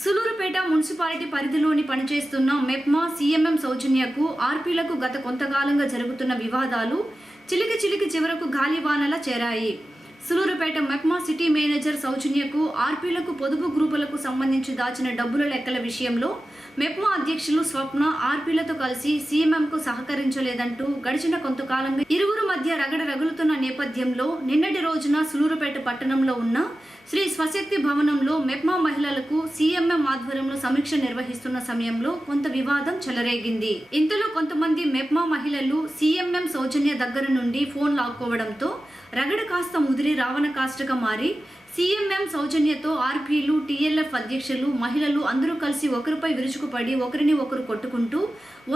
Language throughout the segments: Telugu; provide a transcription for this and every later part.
సులూరుపేట మున్సిపాలిటీ పరిధిలోని పనిచేస్తున్న మెప్మా సీఎంఎం సౌజన్యకు ఆర్పీలకు గత కొంతకాలంగా జరుగుతున్న వివాదాలు చిలికి చిలికి చివరకు గాలివానలా చేరాయి. సులూరుపేట మెక్మా సిటీ మేనేజర్ సౌజన్యకు ఆర్పీలకు పొదుపు గ్రూపులకు సంబంధించి దాచిన డబ్బుల లెక్కల విషయంలో మెప్మా అధ్యక్షులు స్వప్న ఆర్పీలతో కలిసి సీఎంఎంకు సహకరించలేదంటూ గడిచిన కొంతకాలంగా ఇరువురు మధ్య రగడ రగులుతున్న నేపథ్యంలో నిన్నటి రోజున సులూరుపేట పట్టణంలో ఉన్న శ్రీ స్వశక్తి భవనంలో మెప్మా మహిళలకు సీఎంఎం ఆధ్వర్యంలో సమీక్ష నిర్వహిస్తున్న సమయంలో కొంత వివాదం చెలరేగింది. ఇంతలో కొంతమంది మెప్మా మహిళలు సీఎంఎం సౌజన్య దగ్గర నుండి ఫోన్ లాక్కోవడంతో రగడ కాస్త ముదిరి రావణ కాస్టగా మారి సీఎంఎం సౌజన్యతో ఆర్పీలు టీఎల్ఎఫ్ అధ్యక్షులు మహిళలు అందరూ కలిసి ఒకరిపై విరుచుకుపడి ఒకరిని ఒకరు కొట్టుకుంటూ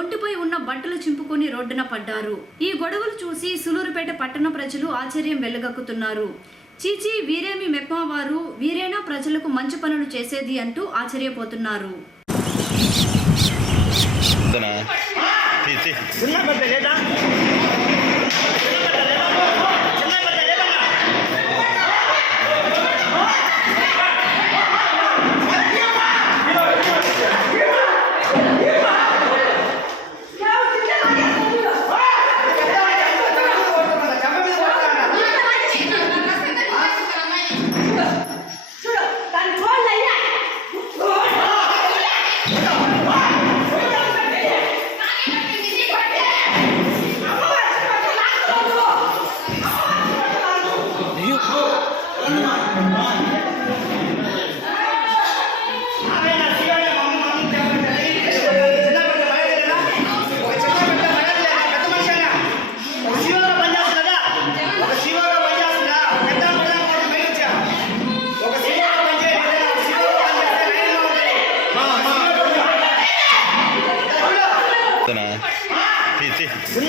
ఒంటిపై ఉన్న బట్టలు చింపుకొని రోడ్డున పడ్డారు. ఈ గొడవలు చూసి సులూరుపేట పట్టణ ప్రజలు ఆశ్చర్యం వెళ్ళగక్కుతున్నారు చీచీ వీరేమి మెప్మావారు వీరేనా ప్రజలకు మంచి పనులు చేసేది అంటూ ఆశ్చర్యపోతున్నారు. tenés. Sí, sí.